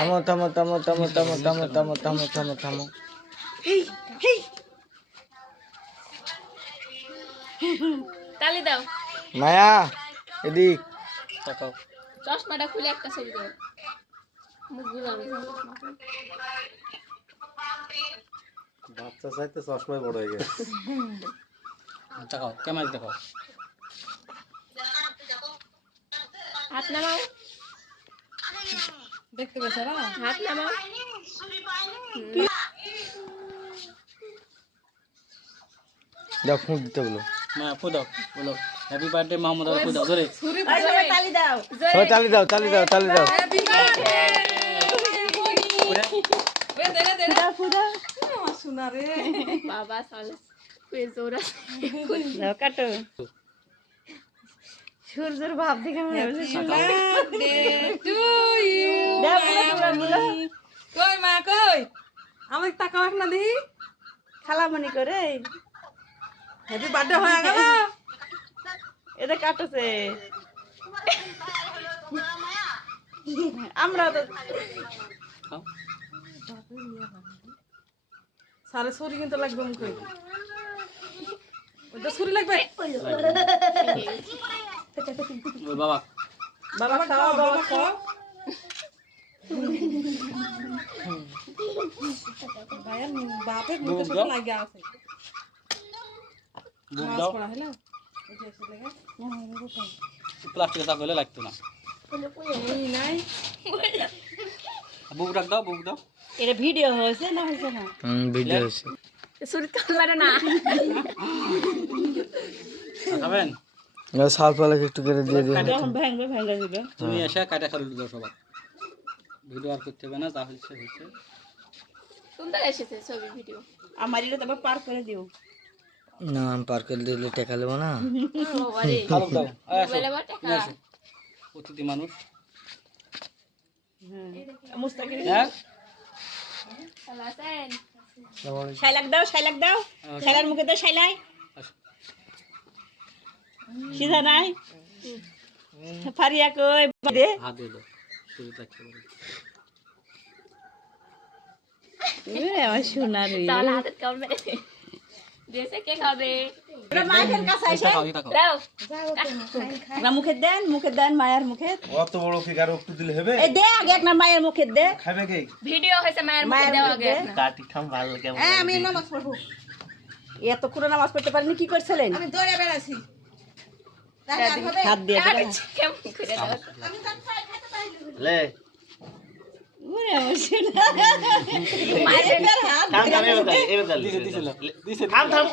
থামো থামো থামো থামো থামো থামো থামো থামো থামো থামো তালি দাও মায়া এদিক তাকাও চশমাটা খুলে একটা ছবি দাও মুখ ঘুরাবে বাচ্চা চাইতে চশমায় বড় হয়ে গেছে তাকাও ক্যামেরা দেখাও হাত নামাও দেখতে পেছো না হাত নামাও দাও ফুঁক দিতে বলো মায়া ফু দাও বলো হ্যাপি বার্থডে মাহমুদ আর ফু দাও ধরে ছুরি তালি দাও সবাই তালি দাও তালি দাও তালি দাও হ্যাপি বার্থডে ওই দেরে দেরে ফুদা আমার সোনা রে বাবা সালে কই জোরা দাও কাটো সূর্যের ভাব দেখে মনে হচ্ছে বার্থডে টু ইউ দাও পুরো পুরো কই মা কই আমাকে তাকাও না দেখি খালামনি করে হ্যাপি বার্থডে হয়ে গেল এটা কাটছে আমরা তো খাও সারে ছুরি কিন্তু লাগবে মুখে ওটা ছুরি লাগবে ওই বাবা বাবা খাও বাবা খাও ভাইয়া বাপের মুখে সব লাগা আছে বুক মাছ দাও পড়া হলো এটা এসে লাগা প্লাস্টিকের চাপ হলে লাগতো না এই নাই বুক রাখ দাও বুক দাও এটা ভিডিও হয়েছে না হয়েছে না ভিডিও হয়েছে ছুরি তোলবার না খাবেন শাল পালাকে একটু করে দিয়ে দিও যখন ভাঙবে ভাঙা দিবে তুমি এসে কাটা খালি দাও সবাই ভিডিও আর করতে হবে না যা হয়েছে হয়েছে সুন্দর এসেছে ছবি ভিডিও আমার এটা তবে পার করে দিও না আমি পার করে দিলে টাকা নেবো না বাবারে ভালো দাও আসো মোবাইলে বা টাকা আসো অতিথি মানুষ মুস্তাকিম হ্যাঁ ভালো আছেন শাইলাক দাও শাইলার মুখে দাও শাইলাই আসো সিধা নাই ফারিয়া কই দে হাত দিয়ে দাও শুরু থাকতে পারে আমার সোনা রে তাহলে হাতে কেমন মেরে দেশে কে খাবে এটা মায়ের কাছে আইছে টাকাও টাকাও দাও না মুখে দেন মায়ের মুখে অত বড় ফিগার একটু দিলে হবে এই দে আগে একটা মায়ের মুখে দে খাবে কে ভিডিও হয়েছে মায়ের মুখে মায়ের দেওয়া মুখে আগে দে। কাটি খাম ভালো লাগে আমি নামাজ পড়বো এত করে নামাজ পড়তে পারেনি কি করছিলেন আমি দৌড়ে বেড়াছি হাত দিয়ে দিলাম কেমন করে দাও লে ওরে আমার সোনা মায়ের হাত থাম থাম এবার দিছে দিছিল দিছে থাম থাম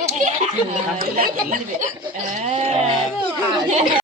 দিয়ে